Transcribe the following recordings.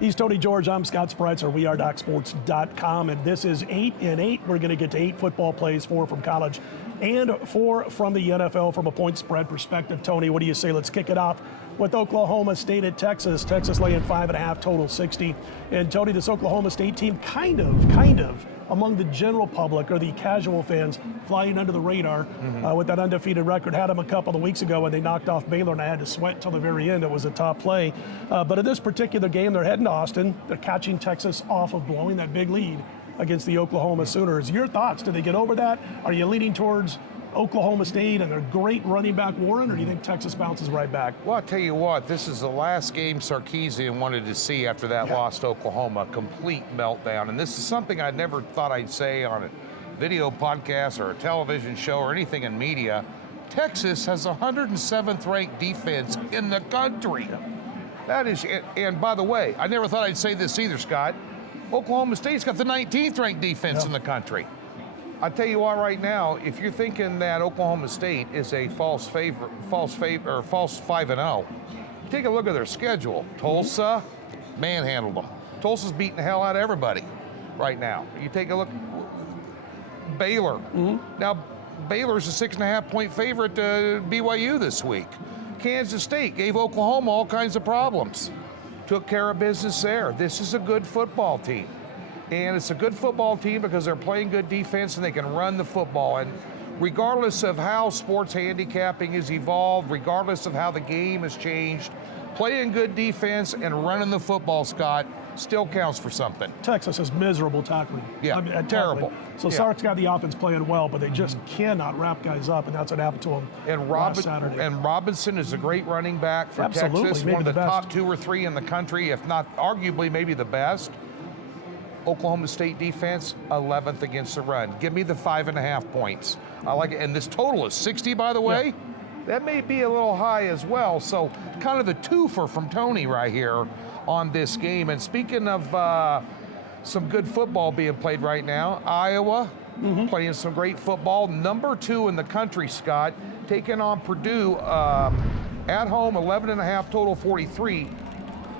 He's Tony George. I'm Scott Spreitzer. We are DocSports.com, and this is 8 and 8. We're going to get to 8 football plays, 4 from college and 4 from the NFL from a point spread perspective. Tony, what do you say? Let's kick it off with Oklahoma State at Texas. Texas laying 5.5, total 60. And Tony, this Oklahoma State team kind of among the general public or the casual fans flying under the radar with that undefeated record. Had them a couple of weeks ago when they knocked off Baylor, and I had to sweat till the very end. It was a top play. But in this particular game, they're heading to Austin. They're catching Texas off of blowing that big lead against the Oklahoma Sooners. Your thoughts? Do they get over that? Are you leaning towards Oklahoma State and their great running back Warren, or do you think Texas bounces right back? Well, I'll tell you what, this is the last game Sarkisian wanted to see after that loss to Oklahoma, complete meltdown. And this is something I never thought I'd say on a video podcast or a television show or anything in media. Texas has the 107th ranked defense in the country. That is, and by the way, I never thought I'd say this either, Scott. Oklahoma State's got the 19th ranked defense in the country. I'll tell you what, right now, if you're thinking that Oklahoma State is a false 5-0, take a look at their schedule. Tulsa manhandled them. Tulsa's beating the hell out of everybody right now. You take a look, Baylor. Now, Baylor's a 6.5-point favorite to BYU this week. Kansas State gave Oklahoma all kinds of problems. Took care of business there. This is a good football team. And it's a good football team because they're playing good defense and they can run the football. And regardless of how sports handicapping has evolved, regardless of how the game has changed, playing good defense and running the football, Scott, still counts for something. Texas is miserable tackling. Yeah, terrible. So Sark's got the offense playing well, but they just cannot wrap guys up, and that's what happened to him last Saturday. And Robinson is a great running back for Texas, maybe one of the best. top 2 or 3 in the country, if not arguably maybe the best. Oklahoma State defense, 11th against the run. Give me the 5.5 points. I like it. And this total is 60, by the way. That may be a little high as well. So kind of the twofer from Tony right here on this game. And speaking of some good football being played right now, Iowa playing some great football. Number 2 in the country, Scott, taking on Purdue at home, 11.5, total 43.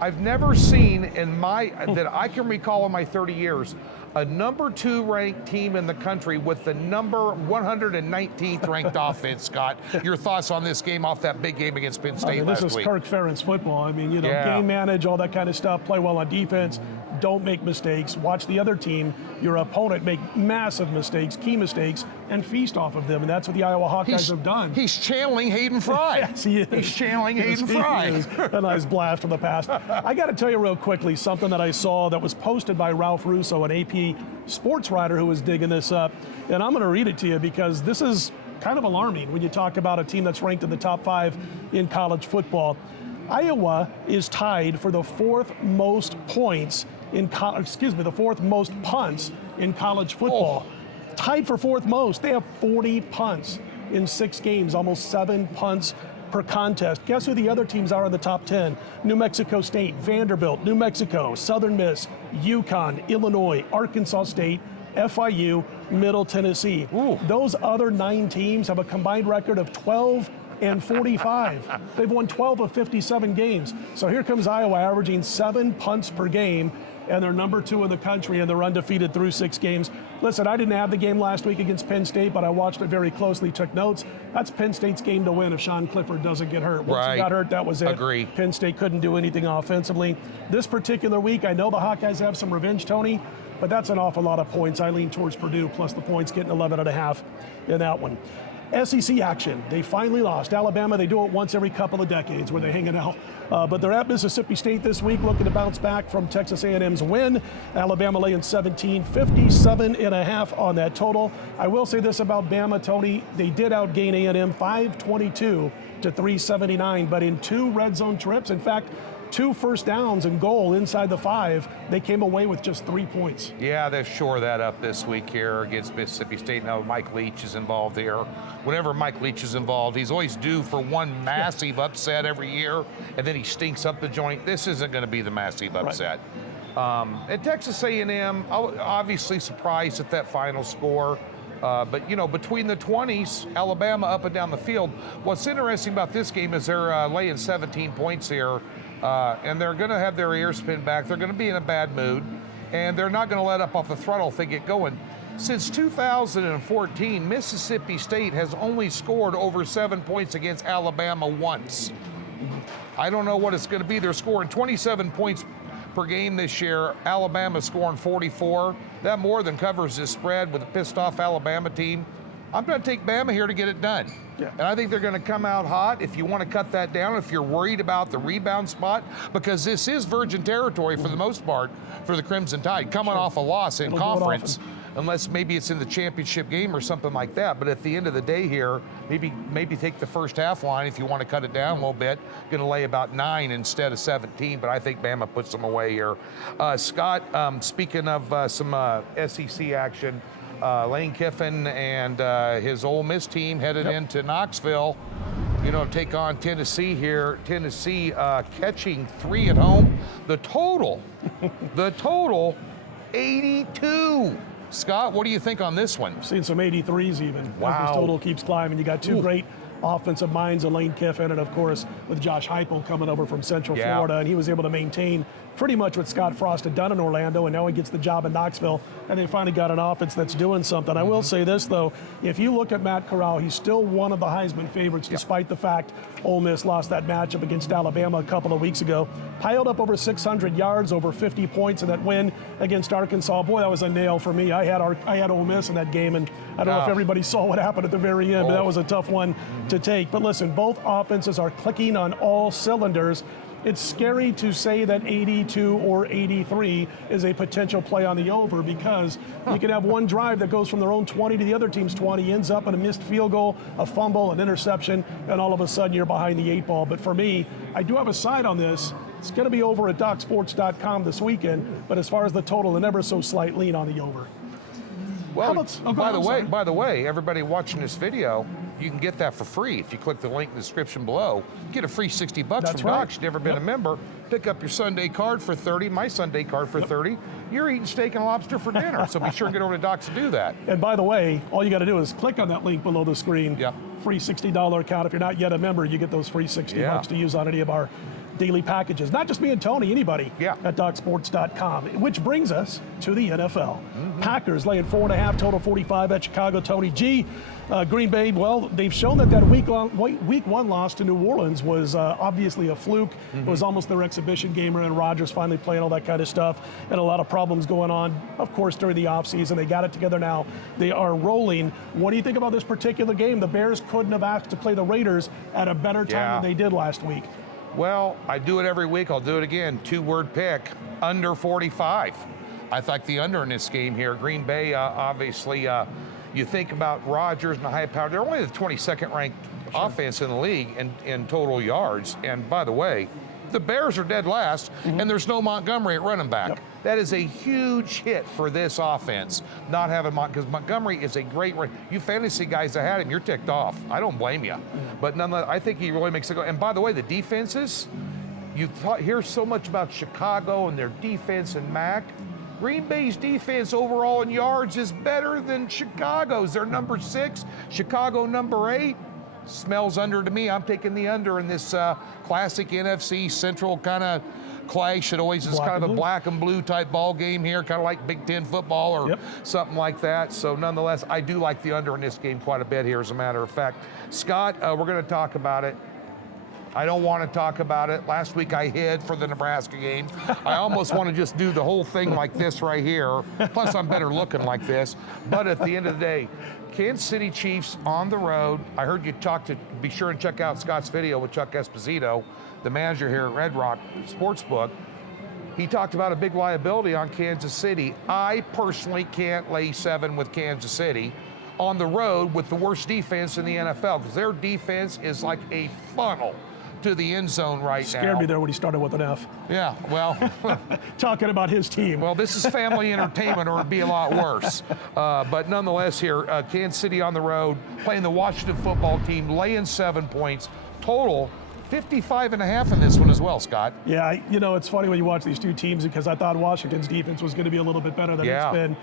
I've never seen that I can recall in my 30 years, a number 2 ranked team in the country with the number 119th ranked offense, Scott. Your thoughts on this game off that big game against Penn State last week? This is Kirk Ferentz football. I mean, game manage, all that kind of stuff, play well on defense, don't make mistakes, watch the other team, your opponent, make massive mistakes, key mistakes, and feast off of them. And that's what the Iowa Hawkeyes have done. He's channeling Hayden Fry. Yes, he is. He's channeling Hayden Fry. A nice blast from the past. I got to tell you real quickly something that I saw that was posted by Ralph Russo, an AP sports writer who was digging this up. And I'm going to read it to you because this is kind of alarming when you talk about a team that's ranked in the top 5 in college football. Iowa is tied for the 4th most points the 4th most punts in college football. Tied for 4th most. They have 40 punts in 6 games, almost 7 punts per contest. Guess who the other teams are in the top 10? New Mexico State, Vanderbilt, New Mexico, Southern Miss, UConn, Illinois, Arkansas State, FIU, Middle Tennessee. Those other 9 teams have a combined record of 12 and 45. They've won 12 of 57 games. So here comes Iowa averaging 7 punts per game, and they're number 2 in the country, and they're undefeated through 6 games. Listen, I didn't have the game last week against Penn State, but I watched it very closely, took notes. That's Penn State's game to win if Sean Clifford doesn't get hurt. Once he got hurt, that was it. Agree. Penn State couldn't do anything offensively. This particular week, I know the Hawkeyes have some revenge, Tony, but that's an awful lot of points. I lean towards Purdue, plus the points, getting 11.5 in that one. SEC action. They finally lost. Alabama, they do it once every couple of decades where they hang it out. But they're at Mississippi State this week looking to bounce back from Texas A&M's win. Alabama laying 17, 57.5 on that total. I will say this about Bama, Tony. They did outgain A&M 522 to 379, but in 2 red zone trips, in fact, 2 first downs and goal inside the 5, they came away with just 3 points. Yeah, they've shored that up this week here against Mississippi State. Now Mike Leach is involved here. Whenever Mike Leach is involved, he's always due for one massive upset every year, and then he stinks up the joint. This isn't going to be the massive upset. At Texas A&M, obviously surprised at that final score. But, you know, between the 20s, Alabama up and down the field. What's interesting about this game is they're laying 17 points here. and they're going to have their ears pinned back. They're going to be in a bad mood, and they're not going to let up off the throttle if they get going. Since 2014, Mississippi State has only scored over 7 points against Alabama once. I don't know what it's going to be. They're scoring 27 points per game this year. Alabama's scoring 44. That more than covers this spread with a pissed-off Alabama team. I'm going to take Bama here to get it done. Yeah. And I think they're going to come out hot. If you want to cut that down, if you're worried about the rebound spot, because this is virgin territory for the most part for the Crimson Tide, coming off a loss in conference, unless maybe it's in the championship game or something like that. But at the end of the day here, maybe take the first half line if you want to cut it down a little bit. Going to lay about 9 instead of 17, but I think Bama puts them away here. Scott, speaking of some SEC action, Lane Kiffin and his Ole Miss team headed into Knoxville, take on Tennessee here. Tennessee catching 3 at home. The total, 82. Scott, what do you think on this one? I've seen some 83s even. Wow. As this total keeps climbing. You got two great offensive minds in Lane Kiffin, and of course with Josh Heupel coming over from Central Florida, and he was able to maintain pretty much what Scott Frost had done in Orlando, and now he gets the job in Knoxville, and they finally got an offense that's doing something. I will say this, though, if you look at Matt Corral, he's still one of the Heisman favorites, despite the fact Ole Miss lost that matchup against Alabama a couple of weeks ago. Piled up over 600 yards, over 50 points in that win against Arkansas. Boy, that was a nail for me. I had Ole Miss in that game, and I don't know if everybody saw what happened at the very end, but that was a tough one to take. But listen, both offenses are clicking on all cylinders. It's scary to say that 82 or 83 is a potential play on the over, because you can have one drive that goes from their own 20 to the other team's 20, ends up in a missed field goal, a fumble, an interception, and all of a sudden you're behind the 8 ball. But for me, I do have a side on this. It's going to be over at DocSports.com this weekend, but as far as the total, an ever so slight lean on the over. Well, by the way, everybody watching this video, you can get that for free if you click the link in the description below. Get a free $60 from Docs. You've never been a member. Pick up your Sunday card for 30, my Sunday card for 30. You're eating steak and lobster for dinner, so be sure and get over to Docs to do that. And by the way, all you got to do is click on that link below the screen. Free $60 account. If you're not yet a member, you get those free $60 to use on any of our daily packages. Not just me and Tony, anybody at DocSports.com. Which brings us to the NFL. Packers laying 4.5, total 45 at Chicago. Tony G. Green Bay, well, they've shown that week one loss to New Orleans was obviously a fluke. It was almost their exhibition game, and Rodgers finally playing all that kind of stuff, and a lot of problems going on, of course, during the offseason. They got it together now. They are rolling. What do you think about this particular game? The Bears couldn't have asked to play the Raiders at a better time than they did last week. Well, I do it every week. I'll do it again. 2-word pick, under 45. I think the under in this game here. Green Bay, obviously, you think about Rodgers and the high power. They're only the 22nd ranked offense in the league in total yards. And by the way, the Bears are dead last, and there's no Montgomery at running back. That is a huge hit for this offense, not having because Montgomery is a great run. You fantasy guys that had him, you're ticked off. I don't blame you. But nonetheless, I think he really makes it go. And by the way, the defenses, you hear so much about Chicago and their defense and Mac. Green Bay's defense overall in yards is better than Chicago's. They're number 6, Chicago number 8. Smells under to me. I'm taking the under in this classic NFC Central kind of clash. It always is kind of a black and blue type ball game here, kind of like Big Ten football or something like that. So nonetheless, I do like the under in this game quite a bit here, as a matter of fact. Scott, we're going to talk about it. I don't want to talk about it. Last week I hid for the Nebraska game. I almost want to just do the whole thing like this right here. Plus I'm better looking like this. But at the end of the day, Kansas City Chiefs on the road. I heard you be sure and check out Scott's video with Chuck Esposito, the manager here at Red Rock Sportsbook. He talked about a big liability on Kansas City. I personally can't lay 7 with Kansas City on the road with the worst defense in the NFL, because their defense is like a funnel to the end zone right now. Scared me there when he started with an F. Yeah, well. Talking about his team. Well, this is family entertainment, or it'd be a lot worse. But nonetheless here, Kansas City on the road, playing the Washington football team, laying 7 points. Total 55.5 in this one as well, Scott. Yeah, it's funny when you watch these two teams, because I thought Washington's defense was going to be a little bit better than it's been.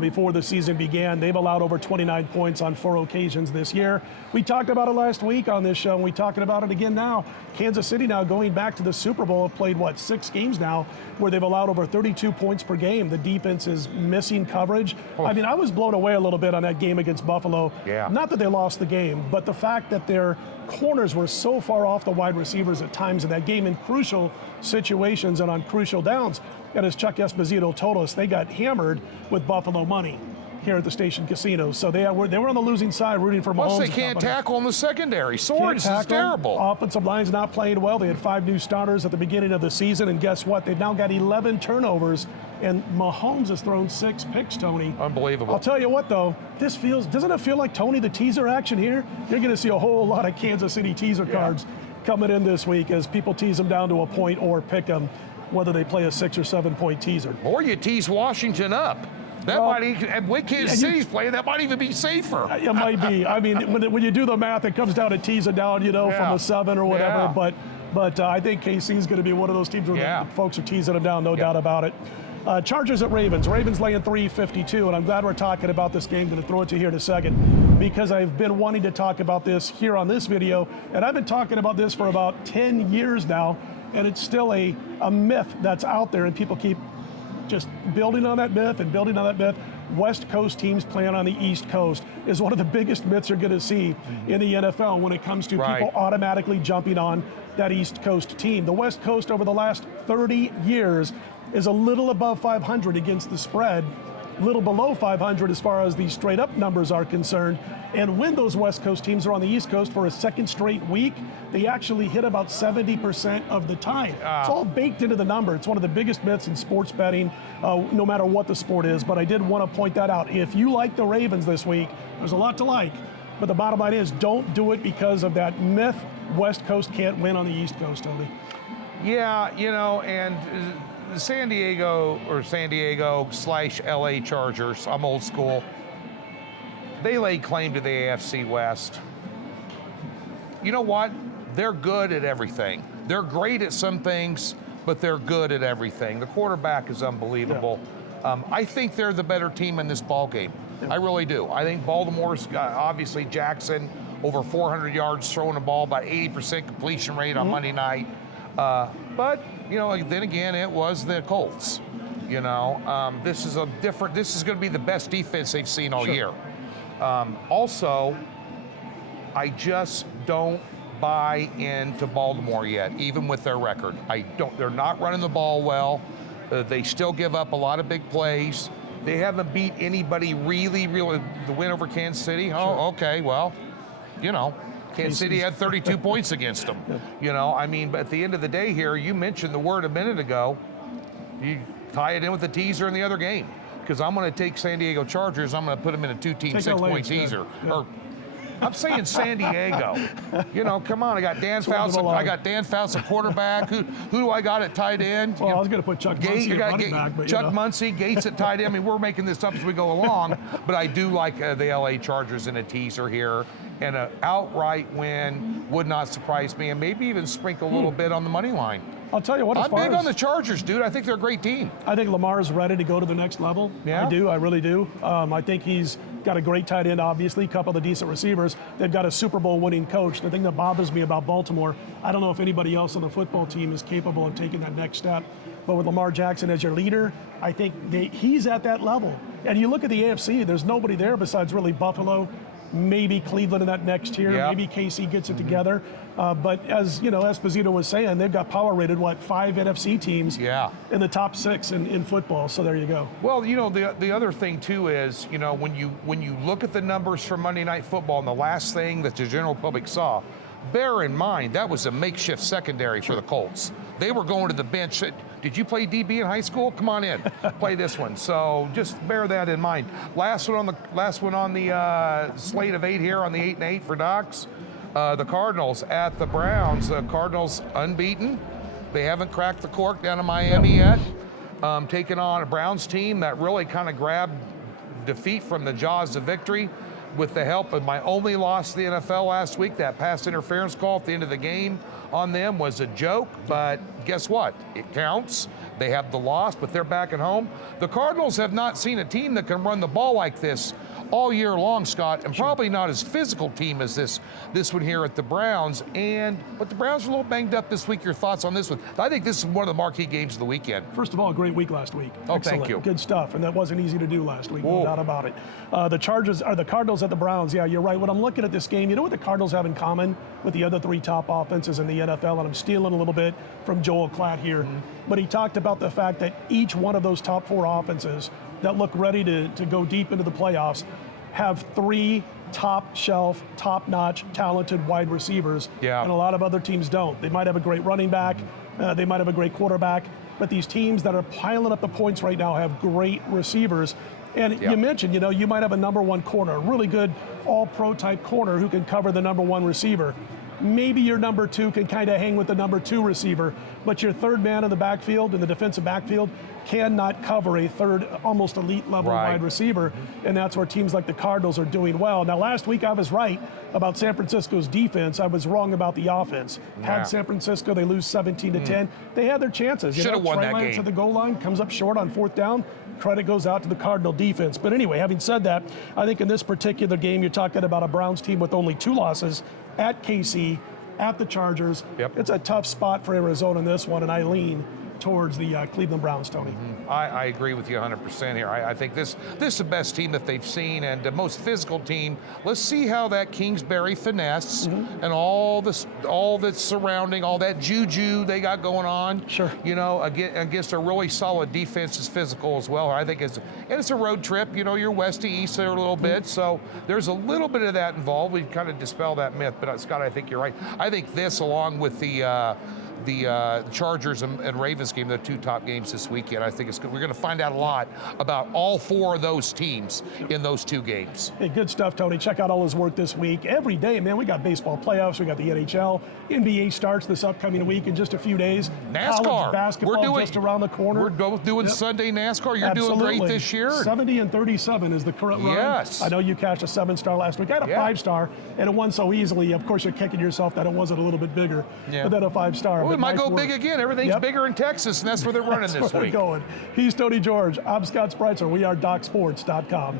before the season began. They've allowed over 29 points on 4 occasions this year. We talked about it last week on this show, and we're talking about it again now. Kansas City now going back to the Super Bowl have played, 6 games now where they've allowed over 32 points per game. The defense is missing coverage. I mean, I was blown away a little bit on that game against Buffalo. Yeah. Not that they lost the game, but the fact that their corners were so far off the wide receivers at times in that game in crucial situations and on crucial downs. And as Chuck Esposito told us, they got hammered with Buffalo money here at the Station Casino. So they were on the losing side rooting for Mahomes. Plus, they can't tackle in the secondary. Swords is terrible. Offensive line's not playing well. They had 5 new starters at the beginning of the season, and guess what? They've now got 11 turnovers, and Mahomes has thrown 6 picks, Tony. Unbelievable. I'll tell you what, though, doesn't it feel like, Tony, the teaser action here? You're going to see a whole lot of Kansas City teaser cards coming in this week as people tease them down to a point or pick them, whether they play a 6 or 7 point teaser. Or you tease Washington up. That might even, and when Kansas City's playing, that might even be safer. It might be. I mean, when you do the math, it comes down to teasing down, from a 7 or whatever. Yeah. But I think KC is going to be one of those teams where the folks are teasing them down, no doubt about it. Chargers at Ravens. Ravens laying 352, and I'm glad we're talking about this game. Going to throw it to you here in a second because I've been wanting to talk about this here on this video, and I've been talking about this for about 10 years now, and it's still a myth that's out there, and people keep just building on that myth and building on that myth. West Coast teams playing on the East Coast is one of the biggest myths you're going to see in the NFL when it comes to people automatically jumping on that East Coast team. The West Coast over the last 30 years is a little above 500 against the spread, little below 500 as far as the straight up numbers are concerned. And when those West Coast teams are on the East Coast for a second straight week, they actually hit about 70% of the time. It's all baked into the number. It's one of the biggest myths in sports betting, no matter what the sport is. But I did want to point that out. If you like the Ravens this week, there's a lot to like. But the bottom line is, don't do it because of that myth. West Coast can't win on the East Coast, Tony. Yeah, and San Diego / LA Chargers, I'm old school. They lay claim to the AFC West. You know what? They're good at everything. They're great at some things, but they're good at everything. The quarterback is unbelievable. I think they're the better team in this ball game. I really do. I think Baltimore's obviously Jackson, over 400 yards throwing the ball, about 80% completion rate on Monday night. But then again, it was the Colts. This is going to be the best defense they've seen all year. Also, I just don't buy into Baltimore yet, even with their record. They're not running the ball well. They still give up a lot of big plays. They haven't beat anybody really, the win over Kansas City. Oh, okay, well, Kansas City had 32 points against them. But at the end of the day here, you mentioned the word a minute ago. You tie it in with the teaser in the other game. Because I'm going to take San Diego Chargers, I'm going to put them in a 2-team 6-point teaser. Yeah. Or I'm saying San Diego. Come on, I got Dan Fouts at quarterback. Who do I got at tight end? Well, I was going to put Chuck Muncie at running back. But Chuck Muncie, Gates at tight end. We're making this up as we go along. But I do like the LA Chargers in a teaser here. And an outright win would not surprise me. And maybe even sprinkle a little bit on the money line. I'll tell you what, I'm big on the Chargers, dude. I think they're a great team. I think Lamar's ready to go to the next level. Yeah. I really do. I think he's got a great tight end, obviously, a couple of decent receivers. They've got a Super Bowl winning coach. The thing that bothers me about Baltimore, I don't know if anybody else on the football team is capable of taking that next step. But with Lamar Jackson as your leader, I think he's at that level. And you look at the AFC, there's nobody there besides really Buffalo, maybe Cleveland in that next tier, maybe KC gets it together. But as Esposito was saying, they've got power rated 5 NFC teams in the top 6 in football. So there you go. Well, the other thing too is when you look at the numbers for Monday Night Football, and the last thing that the general public saw, bear in mind that was a makeshift secondary for the Colts. They were going to the bench. Did you play DB in high school? Come on in, play this one. So just bear that in mind. Last one on the slate of 8 here on the 8-8 for Docs. The Cardinals at the Browns. The Cardinals unbeaten. They haven't cracked the cork down in Miami yet. Taking on a Browns team that really kind of grabbed defeat from the jaws of victory. with the help of my only loss to the NFL last week, that pass interference call at the end of the game on them was a joke, but guess what? It counts. They have the loss, but they're back at home. The Cardinals have not seen a team that can run the ball like this all year long, Scott, and probably not as physical team as this one here at the Browns. But the Browns are a little banged up this week. Your thoughts on this one? I think this is one of the marquee games of the weekend. First of all, a great week last week. Oh, excellent. thank you. Good stuff, and that wasn't easy to do last week, Whoa. no doubt about it. The Cardinals at the Browns. Yeah, you're right. When I'm looking at this game, you know what the Cardinals have in common with the other three top offenses in the NFL, and I'm stealing a little bit from Joel Klatt here, but he talked about the fact that each one of those top four offenses that look ready to go deep into the playoffs have three top shelf, top-notch, talented wide receivers, Yeah. and a lot of other teams don't. They might have a great running back, they might have a great quarterback, but these teams that are piling up the points right now have great receivers. And Yeah. you mentioned, you might have a number one corner, a really good all-pro type corner who can cover the number one receiver. Maybe your number two can kind of hang with the number two receiver, but your third man in the backfield, in the defensive backfield, cannot cover a third, almost elite level Right. wide receiver, and that's where teams like the Cardinals are doing well. Now, last week I was right about San Francisco's defense. I was wrong about the offense. Yeah. Had San Francisco, they lose 17-10. They had their chances. Should have won Trey that Lance game. at the goal line, comes up short on fourth down. Credit goes out to the Cardinal defense. But anyway, having said that, I think in this particular game, you're talking about a Browns team with only 2 losses at KC, at the Chargers. Yep. It's a tough spot for Arizona in this one, and I lean towards the Cleveland Browns, Tony. I agree with you 100% here. I think this is the best team that they've seen and the most physical team. Let's see how that Kingsbury finesse and all that's surrounding, all that juju they got going on. Sure. Against a really solid defense is physical as well. I think it's a road trip. You're west to east there a little bit, so there's a little bit of that involved. We kind of dispel that myth, but Scott, I think you're right. I think this, along with the Chargers and Ravens game, the 2 top games this weekend. I think it's good. We're going to find out a lot about all 4 of those teams in those 2 games. Hey, good stuff, Tony. Check out all his work this week. Every day, man, we got baseball playoffs. We got the NHL. NBA starts this upcoming week in just a few days. NASCAR. College basketball just around the corner. We're both doing Sunday NASCAR. You're Absolutely. doing great this year. 70-37 is the current run. Yes. I know you cashed a 7-star last week. I had a 5-star, and it won so easily. Of course, you're kicking yourself that it wasn't a little bit bigger, Yeah. but then a 5-star. Well, But it might nice go work. big again. Everything's bigger in Texas, and that's where they're running That's this where week. we're going. He's Tony George. I'm Scott Spreitzer. We are DocSports.com.